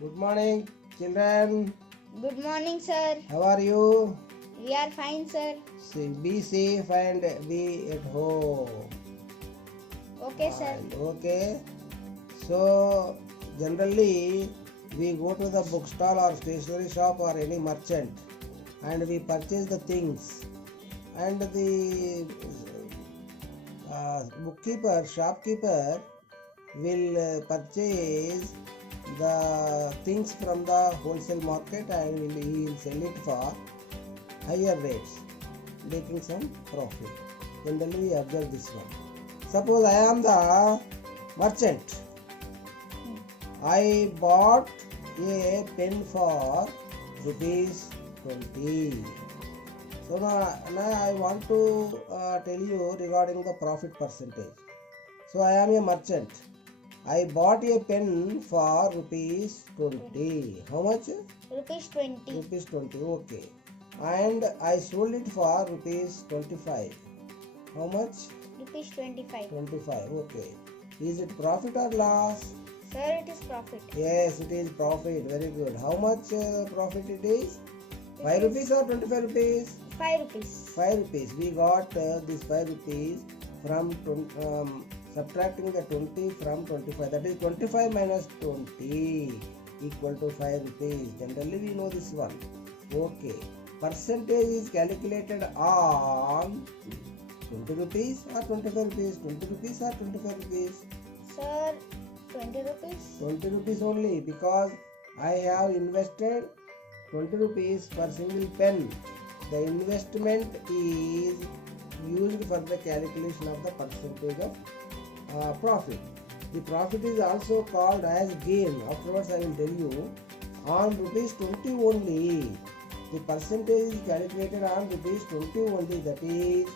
Good morning, children. Good morning, sir. How are you? We are fine, sir. Be safe and be at home. Okay, sir. And okay. So, generally, we go to the bookstall or stationery shop or any merchant and we purchase the things. And the shopkeeper will purchase the things from the wholesale market and he will sell it for higher rates, making some profit. Generally, we observe this one. Suppose I am the merchant. I bought a pen for rupees 20. So now I want to tell you regarding the profit percentage. So I am a merchant. I bought a pen for rupees 20. How much? Rupees 20. Rupees 20. Okay. And I sold it for rupees 25. How much? Rupees 25. 25. Okay. Is it profit or loss? Sir, it is profit. Yes, it is profit. Very good. How much profit it is? 5 rupees or 25 rupees? 5 rupees. 5 rupees. We got this 5 rupees from subtracting the 20 from 25. That is 25 minus 20 equal to 5 rupees. Generally we know this one. Okay. Percentage is calculated on 20 rupees or 25 rupees. 20 rupees or 25 rupees. Sir, 20 rupees. 20 rupees only because I have invested 20 rupees for single pen. The investment is used for the calculation of the percentage of profit. The profit is also called as gain. Afterwards I will tell you. On rupees 20 only, the percentage is calculated on rupees 20 only, that is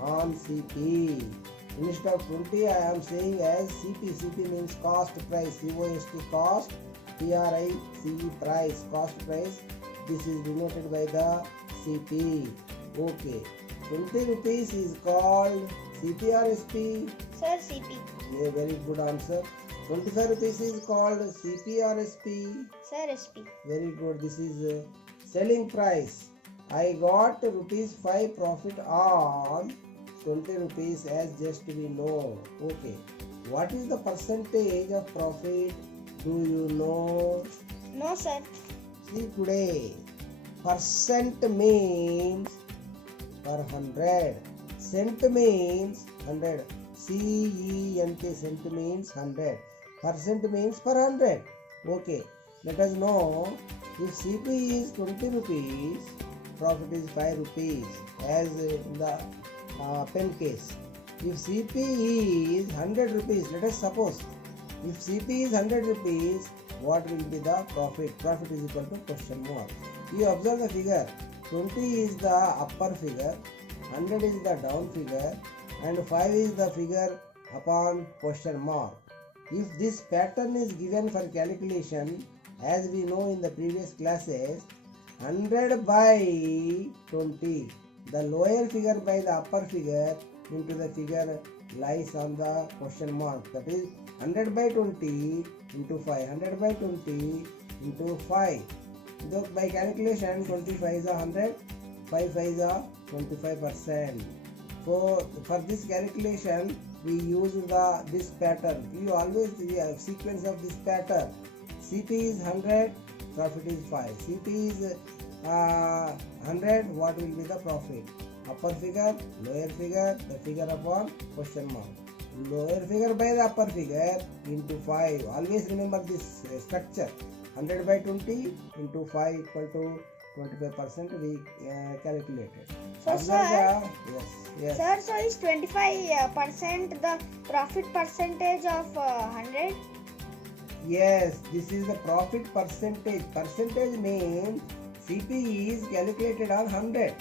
on CP. Instead of 20 I am saying as CP. CP means cost price. COST cost, PRICE price, cost price. This is denoted by the CP. Okay. 20 rupees is called CP or SP? Sir, CP. Yeah, very good answer. 25 rupees is called CP or SP? Sir, SP. Very good. This is selling price. I got rupees 5 profit on 20 rupees as just we know. Okay. What is the percentage of profit? Do you know? No, sir. See today. Percent means per 100. Cent means 100. CENT, cent means 100. Percent means per 100. Okay. Let us know if CP is 20 rupees, profit is 5 rupees as in the pen case. If CP is 100 rupees, let us suppose if CP is 100 rupees, what will be the profit? Profit is equal to question mark. You observe the figure. 20 is the upper figure, 100 is the down figure, and 5 is the figure upon question mark. If this pattern is given for calculation, as we know in the previous classes, 100 by 20, the lower figure by the upper figure into the figure lies on the question mark. That is 100 by 20 into 5. 100 by 20 into 5. So by calculation, 25 is 100, 5 is 25%. So for this calculation, we use this pattern. You always sequence of this pattern. CP is 100, profit is 5. CP is 100, what will be the profit? Upper figure, lower figure, the figure upon question mark. Lower figure by the upper figure into 5. Always remember this structure. 100 by 20 into 5 equal to 25% we calculated. So, sir, Yes. Sir, so is 25% the profit percentage of 100? Yes, this is the profit percentage. Percentage means CP is calculated on 100.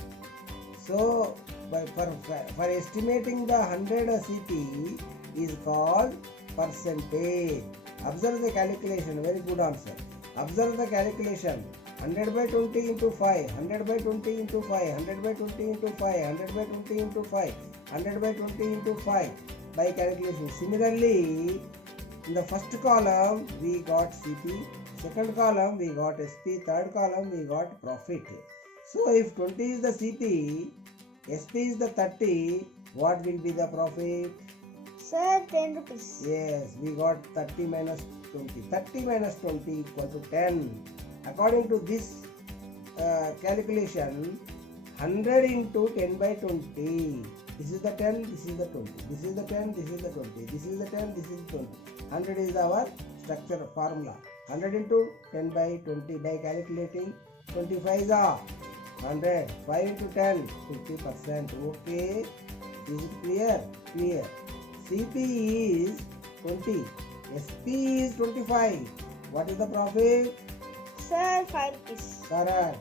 So, for estimating the 100 CP is called percentage. Observe the calculation. Very good answer. Observe the calculation. 100 by 20 into 5, 100 by 20 into 5, 100 by 20 into 5, 100 by 20 into 5, 100 by 20 into 5 by calculation. Similarly, in the first column we got CP, Second column we got SP, third column we got profit. So if 20 is the CP, SP is the 30, what will be the profit? Sir, 10 rupees. Yes, we got 30 minus 20. 30 minus 20 equal to 10. According to this calculation, 100 into 10 by 20. This is the 10, this is the 20. This is the 10, this is the 20. This is the 10, this is the 20. 100 is our structure formula. 100 into 10 by 20 by calculating 25 is 100. 5 into 10, 50%. Okay. Is it clear? Clear. CP is 20. SP is 25. What is the profit? Sir, 5 rupees. Correct.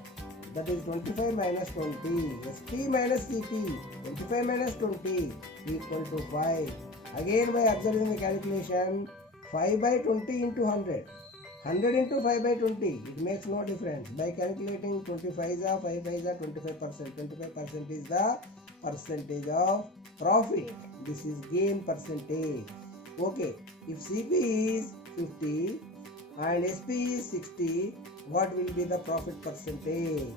That is 25 minus 20. SP minus CP. 25 minus 20 equal to 5. Again by observing the calculation, 5 by 20 into 100. 100 into 5 by 20. It makes no difference. By calculating 25 is 5 is 25%. 25% is the percentage of profit. This is gain percentage. Okay. If CP is 50 and SP is 60, what will be the profit percentage?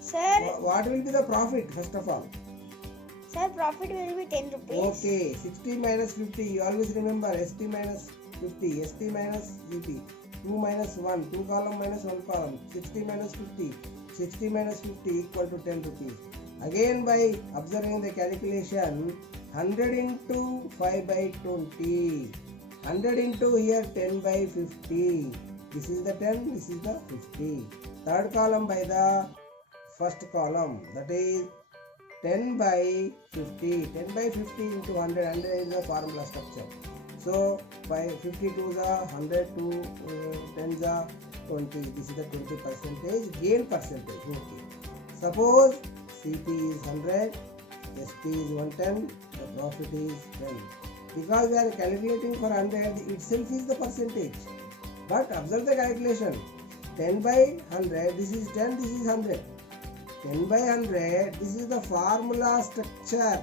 Sir, What will be the profit first of all? sir, profit will be 10 rupees. Okay, 60 minus 50, you always remember SP minus 50, SP minus CP, 2 minus 1, 2 column minus 1 column, 60 minus 50, 60 minus 50 equal to 10 rupees. Again by observing the calculation, 100 into 5 by 20, 100 into here 10 by 50, this is the 10, this is the 50. Third column by the first column, that is 10 by 50. 10 by 50 into 100. 100 is the formula structure. So, by 52 is 100 to 10 is 20. This is the 20 percentage gain percentage. Okay. Suppose CP is 100, SP is 110, the profit is 10. Because we are calculating for 100, itself is the percentage. But observe the calculation. 10 by 100, this is 10, this is 100. 10 by 100, this is the formula structure.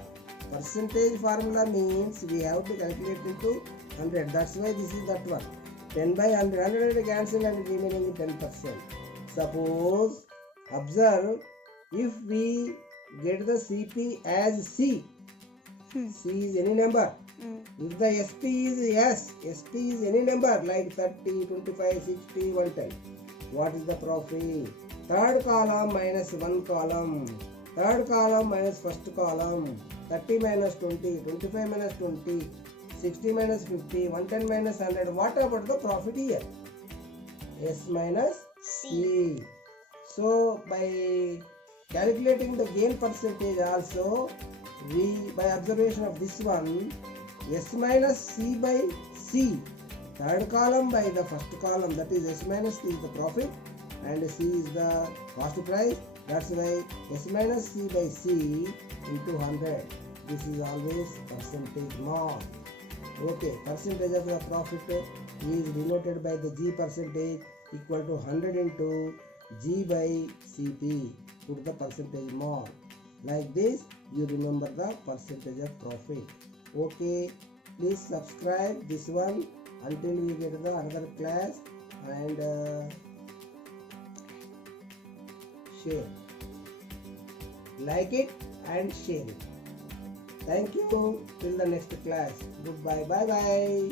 Percentage formula means we have to calculate into 100. That's why this is that one. 10 by 100, 100 cancel and remaining 10%. Suppose, observe, if we get the CP as C, C is any number. If the SP is S, SP is any number like 30, 25, 60, 110. What is the profit? Third column minus one column. Third column minus first column. 30 minus 20, 25 minus 20, 60 minus 50, 110 minus 100. What about the profit here? S minus C. So by calculating the gain percentage also, we by observation of this one, S minus C by C. Third column by the first column, that is S minus C is the profit and C is the cost price. That's why S minus C by C into 100. This is always percentage norm. Okay, percentage of the profit is denoted by the G percentage equal to 100 into G by CP. Put the percentage more. Like this, you remember the percentage of profit. Okay, please subscribe this one until we get the another class and share. Like it and share it. Thank you. Till the next class. Goodbye. Bye bye.